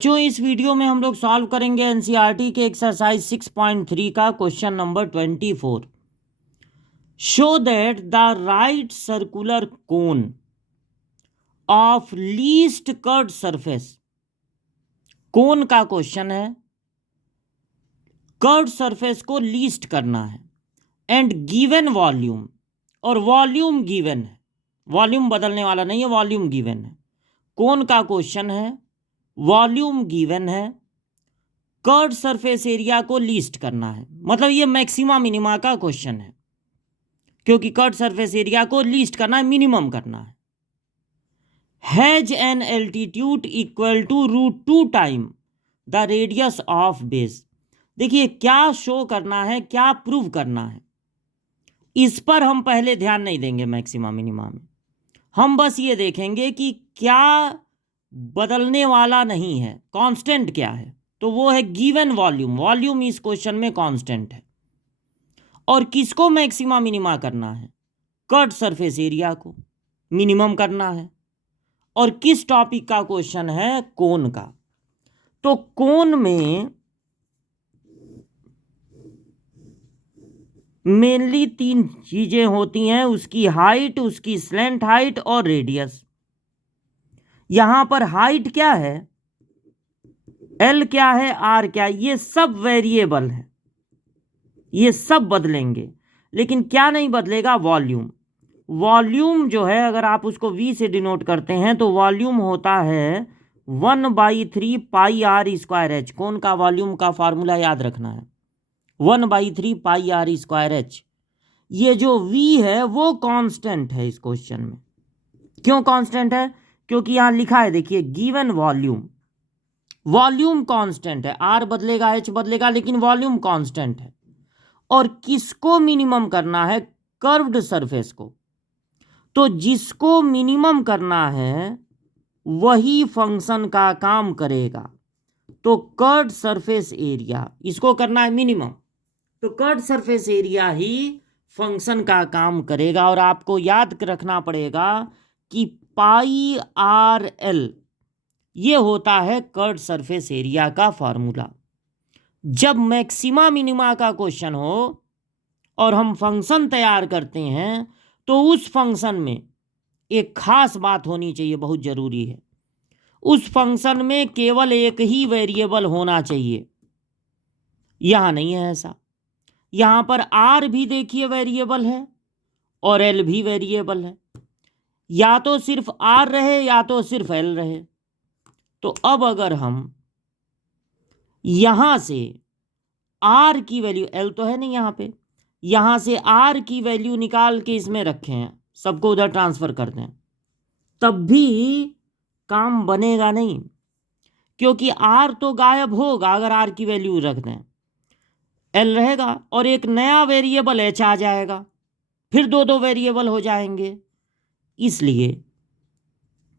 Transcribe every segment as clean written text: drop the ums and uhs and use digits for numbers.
जो इस वीडियो में हम लोग सॉल्व करेंगे एनसीईआरटी के एक्सरसाइज 6.3 का question number 24। Show that the right circular cone of least curved surface. Cone का क्वेश्चन है, कर्व्ड सरफेस को लीस्ट करना है एंड गिवन वॉल्यूम, और वॉल्यूम गिवन है, वॉल्यूम बदलने वाला नहीं है, वॉल्यूम गिवन है। कोन का क्वेश्चन है, वॉल्यूम गिवन है, कर्व्ड सरफेस एरिया को लीस्ट करना है। मतलब ये मैक्सिमा मिनिमा का क्वेश्चन है, क्योंकि कर्व्ड सरफेस एरिया को लीस्ट करना है, मिनिमम करना है। Has an altitude equal to √2 time the radius of base. देखिए क्या शो करना है, क्या प्रूव करना है, इस पर हम पहले ध्यान नहीं देंगे मैक्सिमा मिनिमा में। हम बस ये देखेंगे कि क्या बदलने वाला नहीं है, कांस्टेंट क्या है। तो वो है गिवन वॉल्यूम। वॉल्यूम इस क्वेश्चन में कांस्टेंट है। और किसको मैक्सिमा मिनिमा करना है? कर्व्ड सरफेस एरिया को मिनिमम करना है। और किस टॉपिक का क्वेश्चन है? कोन का। तो कोन में मेनली 3 चीजें होती हैं, उसकी हाइट, उसकी स्लैंट हाइट और रेडियस। यहां पर हाइट क्या है, एल क्या है, आर क्या, ये सब वेरिएबल है, ये सब बदलेंगे, लेकिन क्या नहीं बदलेगा? वॉल्यूम। वॉल्यूम जो है, अगर आप उसको v से डिनोट करते हैं तो वॉल्यूम होता है 1/3 पाई आर स्क्वायर एच। कौन का वॉल्यूम का फार्मूला याद रखना है, 1/3 पाई आर स्क्वायर एच। ये जो v है वो कांस्टेंट है इस क्वेश्चन में। क्यों कांस्टेंट है? क्योंकि यहां लिखा है, देखिए, गिवन वॉल्यूम। वॉल्यूम कांस्टेंट है, आर बदलेगा, एच बदलेगा, लेकिन वॉल्यूम कांस्टेंट है। और किसको मिनिमम करना है? कर्व्ड सरफेस को। तो जिसको मिनिमम करना है वही फंक्शन का काम करेगा। तो कर्व्ड सरफेस एरिया, इसको करना है मिनिमम, तो कर्व्ड सरफेस एरिया ही फंक्शन का काम करेगा। और आपको याद रखना पड़ेगा कि पाई आर एल ये होता है कर्व्ड सरफेस एरिया का फॉर्मूला। जब मैक्सिमा मिनिमा का क्वेश्चन हो और हम फंक्शन तैयार करते हैं तो उस फंक्शन में एक खास बात होनी चाहिए, बहुत जरूरी है। उस फंक्शन में केवल एक ही वेरिएबल होना चाहिए। यहां नहीं है ऐसा। यहां पर आर भी देखिए वेरिएबल है और एल भी वेरिएबल है। या तो सिर्फ आर रहे या तो सिर्फ एल रहे। तो अब अगर हम यहां से आर की वैल्यू, एल तो है नहीं यहां पे, यहां से आर की वैल्यू निकाल के इसमें रखे हैं, सबको उधर ट्रांसफर कर दें, तब भी काम बनेगा नहीं, क्योंकि आर तो गायब होगा अगर आर की वैल्यू रख दें। एल रहेगा और एक नया वेरिएबल एच आ जाएगा, फिर दो वेरिएबल हो जाएंगे। इसलिए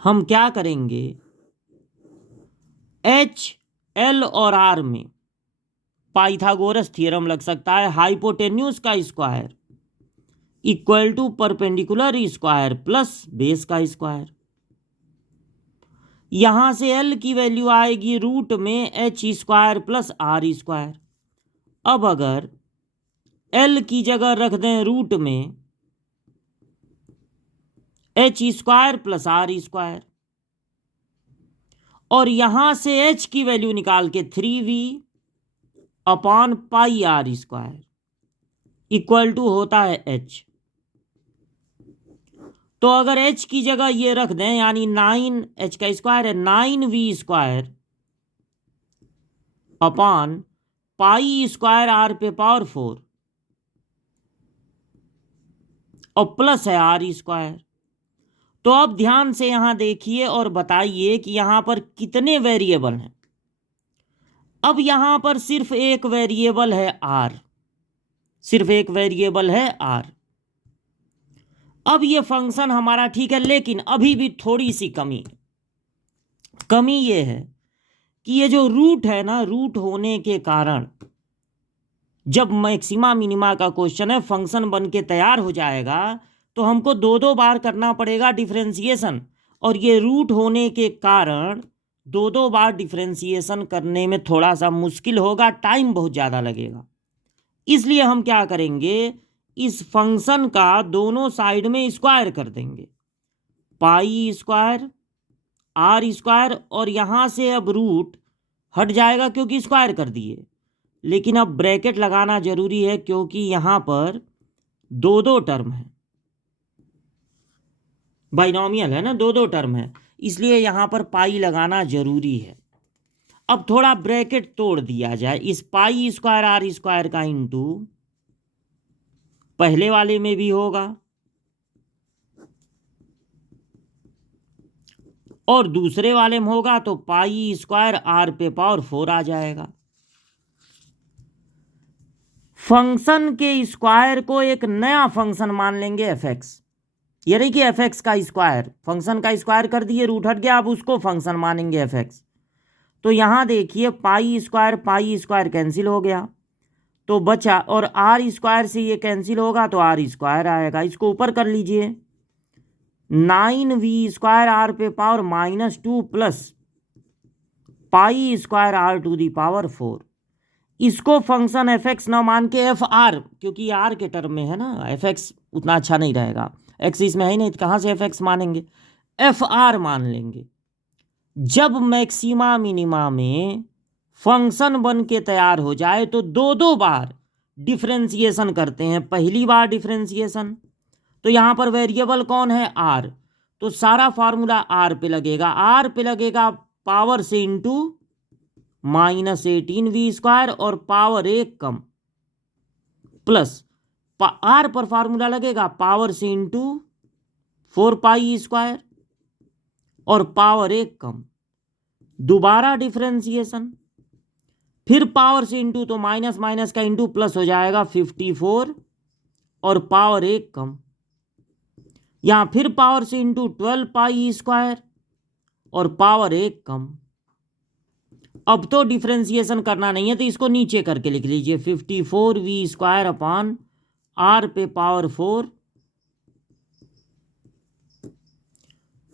हम क्या करेंगे, एच, एल और आर में पाइथागोरस थ्योरम लग सकता है। हाइपोटेन्यूज का square equal to perpendicular square plus base का स्क्वायर। यहां से एल की वैल्यू आएगी रूट में H square plus R square. अब अगर एल की जगह रख दें रूट में H square plus R square, और यहां से एच की वैल्यू निकाल के 3v upon pi R square equal to होता है एच। तो अगर h की जगह ये रख दें, यानी 9, h का स्क्वायर है 9v square upon pi square R पे पावर 4 और प्लस है आर स्क्वायर। तो अब ध्यान से यहां देखिए और बताइए कि यहां पर कितने वेरिएबल हैं। अब यहां पर सिर्फ एक वेरिएबल है आर, सिर्फ एक वेरिएबल है आर। अब ये फंक्शन हमारा ठीक है, लेकिन अभी भी थोड़ी सी कमी ये है कि ये जो रूट है ना, रूट होने के कारण जब मैक्सिमा मिनिमा का क्वेश्चन है, फंक्शन बन के तैयार हो जाएगा तो हमको दो बार करना पड़ेगा डिफरेंशिएशन। और ये रूट होने के कारण दो दो बार डिफरेंशिएशन करने में थोड़ा सा मुश्किल होगा, टाइम बहुत ज़्यादा लगेगा। इसलिए हम क्या करेंगे, इस फंक्शन का दोनों साइड में स्क्वायर कर देंगे, पाई स्क्वायर आर स्क्वायर, और यहाँ से अब रूट हट जाएगा क्योंकि स्क्वायर कर दिए। लेकिन अब ब्रैकेट लगाना जरूरी है क्योंकि यहाँ पर दो दो टर्म है, बाइनोमियल है ना, दो दो टर्म है, इसलिए यहाँ पर पाई लगाना जरूरी है। अब थोड़ा ब्रैकेट तोड़ दिया जाए, इस पाई स्क्वायर आर स्क्वायर का इंटू पहले वाले में भी होगा और दूसरे वाले में होगा, तो पाई स्क्वायर आर पे पावर 4 आ जाएगा। फंक्शन के स्क्वायर को एक नया फंक्शन मान लेंगे एफ एक्स। ये रही कि एफ एक्स का स्क्वायर, फंक्शन का स्क्वायर कर दिए, रूट हट गया, अब उसको फंक्शन मानेंगे एफ एक्स। तो यहां देखिए पाई स्क्वायर कैंसिल हो गया तो बचा, और आर स्क्वायर से ये कैंसिल होगा तो आर स्क्वायर आएगा। इसको ऊपर कर लीजिए, 9v स्क्वायर आर पे power -2 plus pi square R to the power 4। इसको फंक्शन एफ एक्स ना मान के एफ आर, क्योंकि आर के टर्म में है ना, एफ एक्स उतना अच्छा नहीं रहेगा, एक्स इसमें है ही नहीं तो कहाँ से एफ एक्स मानेंगे, एफ आर मान लेंगे। जब मैक्सिमा मिनिमा में फंक्शन बन के तैयार हो जाए तो दो दो बार डिफरेंशिएशन करते हैं। पहली बार डिफरेंशिएशन तो यहाँ पर वेरिएबल कौन है, आर, तो सारा फार्मूला आर पे लगेगा, आर पे लगेगा पावर से इंटू -18v स्क्वायर और पावर 1 कम, प्लस आर पर फार्मूला लगेगा पावर से इंटू 4 पाई स्क्वायर और पावर 1 कम, दोबारा डिफरेंशिएशन, फिर पावर से इंटू, तो माइनस माइनस का इंटू प्लस हो जाएगा 54 और पावर 1 कम, यहां फिर पावर से इंटू 12 पाई स्क्वायर और पावर 1 कम। अब तो डिफरेंशिएशन करना नहीं है तो इसको नीचे करके लिख लीजिए, 54v स्क्वायर अपॉन आर पे पावर 4।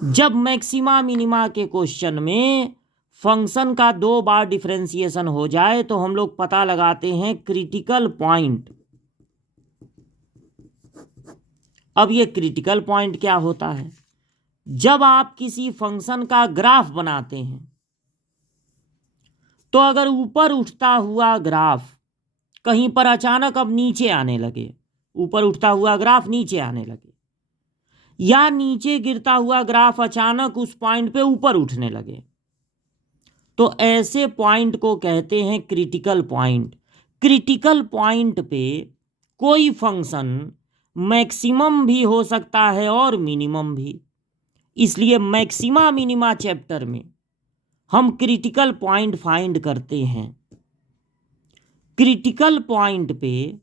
जब मैक्सिमा मिनिमा के क्वेश्चन में फंक्शन का दो बार डिफरेंशिएशन हो जाए तो हम लोग पता लगाते हैं क्रिटिकल पॉइंट। अब ये क्रिटिकल पॉइंट क्या होता है, जब आप किसी फंक्शन का ग्राफ बनाते हैं तो अगर ऊपर उठता हुआ ग्राफ कहीं पर अचानक अब नीचे आने लगे, ऊपर उठता हुआ ग्राफ नीचे आने लगे, या नीचे गिरता हुआ ग्राफ अचानक उस पॉइंट पे ऊपर उठने लगे, तो ऐसे पॉइंट को कहते हैं क्रिटिकल पॉइंट। क्रिटिकल पॉइंट पे कोई फंक्शन मैक्सिमम भी हो सकता है और मिनिमम भी, इसलिए मैक्सिमा मिनिमा चैप्टर में हम क्रिटिकल पॉइंट फाइंड करते हैं। क्रिटिकल पॉइंट पे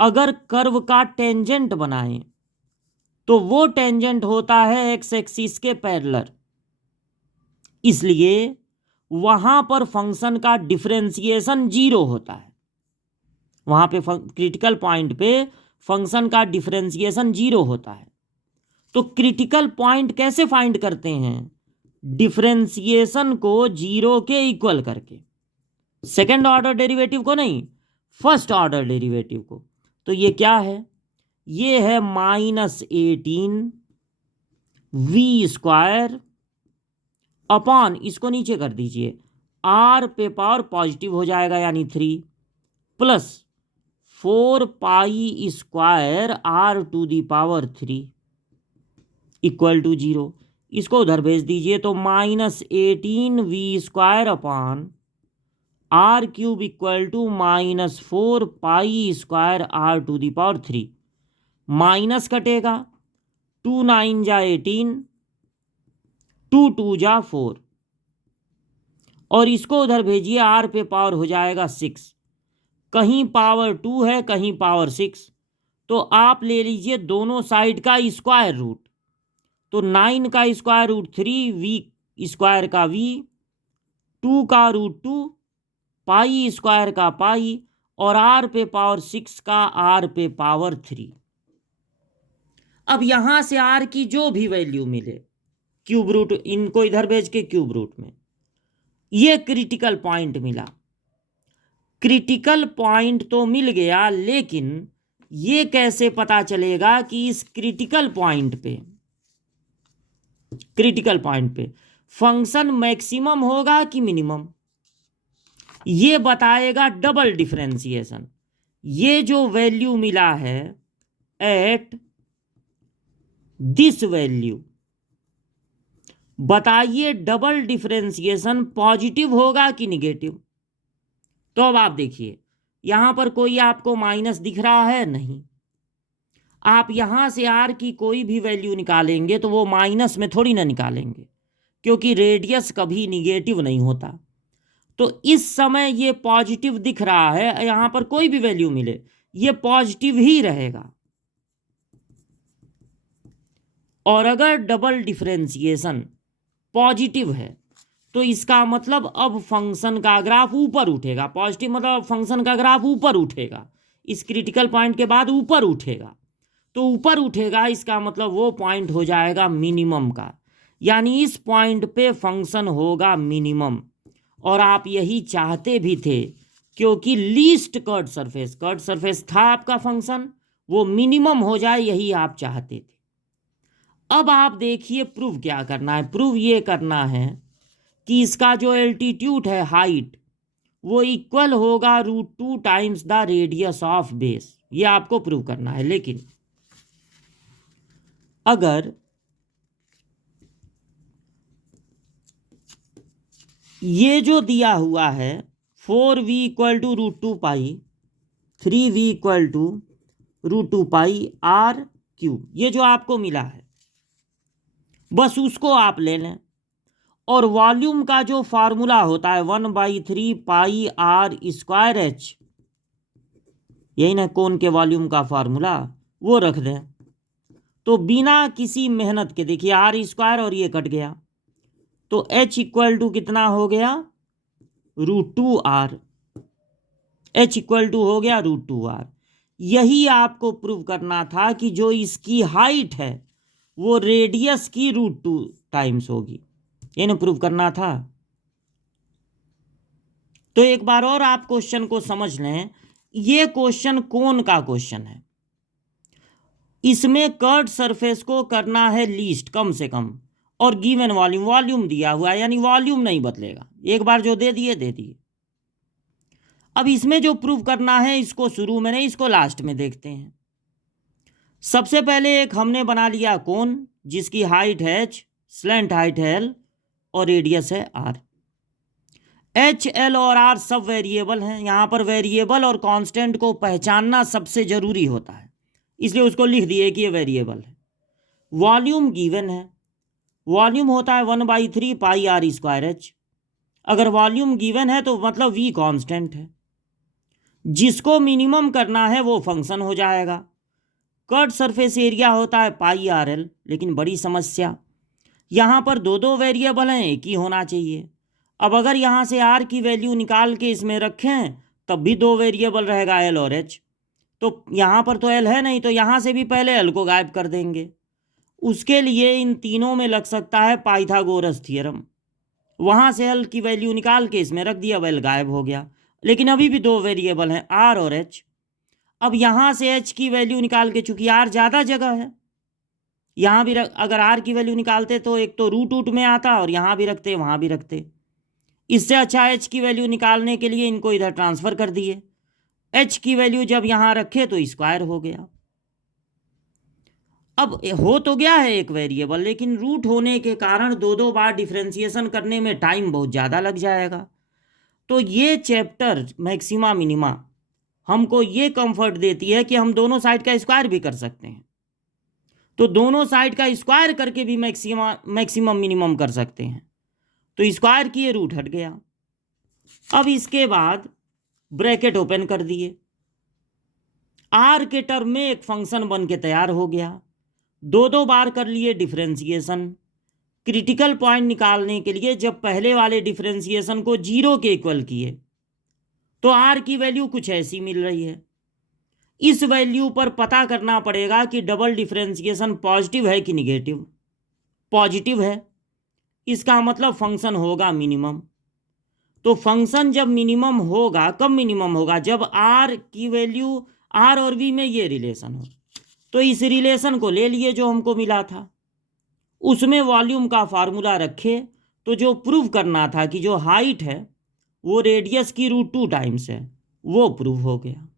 अगर कर्व का टेंजेंट बनाएं तो वो टेंजेंट होता है एक्स एक्सिस के पैरेलल, इसलिए वहां पर फंक्शन का डिफरेंशिएशन 0 होता है। वहां पे क्रिटिकल पॉइंट पे फंक्शन का डिफरेंशिएशन 0 होता है। तो क्रिटिकल पॉइंट कैसे फाइंड करते हैं, डिफरेंशिएशन को 0 के इक्वल करके, सेकेंड ऑर्डर डेरिवेटिव को नहीं, फर्स्ट ऑर्डर डेरिवेटिव को। तो ये क्या है, ये है -18v स्क्वायर अपॉन, इसको नीचे कर दीजिए, आर पे पावर पॉजिटिव हो जाएगा यानी 3 plus 4 pi square R to the power 3 equal to 0। इसको उधर भेज दीजिए तो -18v square upon R cube equal to -4 pi square R to the power 3, minus कटेगा, 2 9 जा 18, 2 2 जा 4, और इसको उधर भेजिए, आर पे पावर हो जाएगा 6, कहीं पावर 2 है कहीं पावर 6, तो आप ले लीजिए दोनों साइड का स्क्वायर रूट, तो 9 का स्क्वायर रूट 3, v स्क्वायर का v, 2 का रूट 2, पाई स्क्वायर का पाई, और आर पे पावर 6 का आर पे पावर 3। अब यहां से आर की जो भी वैल्यू मिले, क्यूब रूट, इनको इधर भेज के क्यूब रूट में, ये क्रिटिकल पॉइंट मिला। क्रिटिकल पॉइंट तो मिल गया, लेकिन ये कैसे पता चलेगा कि इस क्रिटिकल पॉइंट पे फंक्शन मैक्सिमम होगा कि मिनिमम? ये बताएगा डबल डिफरेंशिएशन। ये जो वैल्यू मिला है एट दिस वैल्यू, बताइए डबल डिफरेंशिएशन पॉजिटिव होगा कि निगेटिव? तो अब आप देखिए, यहां पर कोई आपको माइनस दिख रहा है? नहीं। आप यहां से आर की कोई भी वैल्यू निकालेंगे तो वो माइनस में थोड़ी ना निकालेंगे, क्योंकि रेडियस कभी निगेटिव नहीं होता। तो इस समय ये पॉजिटिव दिख रहा है, यहां पर कोई भी वैल्यू मिले ये पॉजिटिव ही रहेगा। और अगर डबल डिफरेंशिएशन पॉजिटिव है तो इसका मतलब अब फंक्शन का ग्राफ ऊपर उठेगा। पॉजिटिव मतलब फंक्शन का ग्राफ ऊपर उठेगा, इस क्रिटिकल पॉइंट के बाद ऊपर उठेगा। तो ऊपर उठेगा इसका मतलब वो पॉइंट हो जाएगा मिनिमम का, यानी इस पॉइंट पे फंक्शन होगा मिनिमम। और आप यही चाहते भी थे, क्योंकि लीस्ट कर्ड सरफेस था आपका फंक्शन, वो मिनिमम हो जाए, यही आप चाहते थे। अब आप देखिए प्रूव क्या करना है। प्रूव ये करना है कि इसका जो एल्टीट्यूड है, हाइट, वो इक्वल होगा √2 times the radius of base. ये आपको प्रूव करना है। लेकिन अगर ये जो दिया हुआ है 4v equal to √2 pi, 3v equal to √2 pi r⁴, ये जो आपको मिला है बस उसको आप ले लें। और वॉल्यूम का जो फार्मूला होता है 1/3 पाई r²h, यही ना कोन के वॉल्यूम का फार्मूला, वो रख दें। तो बिना किसी मेहनत के देखिए r² और ये कट गया, तो h इक्वल टू कितना हो गया? √2r। h इक्वल टू हो गया √2r। यही आपको प्रूव करना था कि जो इसकी हाइट है वो रेडियस की √2 टाइम्स होगी, ये प्रूव करना था। तो एक बार और आप क्वेश्चन को समझ लें। ये क्वेश्चन कोन का क्वेश्चन है, इसमें कर्ड सरफेस को करना है लीस्ट, कम से कम, और गिवन वॉल्यूम दिया हुआ है, यानी वॉल्यूम नहीं बदलेगा, एक बार जो दे दिए दे दिए। अब इसमें जो प्रूव करना है इसको शुरू में नहीं, इसको लास्ट में देखते हैं। सबसे पहले एक हमने बना लिया कोन, जिसकी हाइट है h, स्लैंट हाइट है l और रेडियस है r। h, l और r सब वेरिएबल हैं। यहां पर वेरिएबल और कांस्टेंट को पहचानना सबसे जरूरी होता है, इसलिए उसको लिख दिए कि ये वेरिएबल है। वॉल्यूम गिवन है, वॉल्यूम होता है 1/3 पाई r²h। अगर वॉल्यूम गिवन है तो मतलब v कांस्टेंट है, जिसको मिनिमम करना है वो फंक्शन हो जाएगा। कर्ड सरफेस एरिया होता है पाई r_l, लेकिन बड़ी समस्या, यहाँ पर दो दो वेरिएबल हैं, एक ही होना चाहिए। अब अगर यहाँ से r की वैल्यू निकाल के इसमें रखें तब भी दो वेरिएबल रहेगा l और h। तो यहाँ पर तो l है नहीं, तो यहाँ से भी पहले l को गायब कर देंगे। उसके लिए इन तीनों में लग सकता है पाइथागोरस थ्योरम। वहाँ से l की वैल्यू निकाल के इसमें रख दिया, l गायब हो गया। लेकिन अभी भी दो वेरिएबल हैं r और h। अब यहाँ से h की वैल्यू निकाल के, चूंकि r ज़्यादा जगह है, यहाँ भी अगर r की वैल्यू निकालते तो एक तो √2 में आता और यहाँ भी रखते वहाँ भी रखते। इससे अच्छा h की वैल्यू निकालने के लिए इनको इधर ट्रांसफ़र कर दिए। h की वैल्यू जब यहाँ रखे तो स्क्वायर हो गया। अब हो तो गया है एक वेरिएबल, लेकिन रूट होने के कारण दो दो बार डिफ्रेंशिएशन करने में टाइम बहुत ज़्यादा लग जाएगा। तो ये चैप्टर मैक्सिमा मिनिमा हमको ये कंफर्ट देती है कि हम दोनों साइड का स्क्वायर भी कर सकते हैं। तो दोनों साइड का स्क्वायर करके भी मैक्सिमम मिनिमम कर सकते हैं। तो स्क्वायर किए, रूट हट गया। अब इसके बाद ब्रैकेट ओपन कर दिए, आर के टर्म में एक फंक्शन बन के तैयार हो गया। दो दो बार कर लिए डिफ्रेंशिएशन। क्रिटिकल पॉइंट निकालने के लिए जब पहले वाले डिफ्रेंशिएशन को 0 के इक्वल किए तो आर की वैल्यू कुछ ऐसी मिल रही है। इस वैल्यू पर पता करना पड़ेगा कि डबल डिफ्रेंशिएशन पॉजिटिव है कि निगेटिव। पॉजिटिव है, इसका मतलब फंक्शन होगा मिनिमम। तो फंक्शन जब मिनिमम होगा, कब मिनिमम होगा? जब आर की वैल्यू, आर और वी में ये रिलेशन हो। तो इस रिलेशन को ले लिए जो हमको मिला था, उसमें वॉल्यूम का फार्मूला रखे, तो जो प्रूव करना था कि जो हाइट है वो रेडियस की √2 टाइम्स है, वो प्रूव हो गया।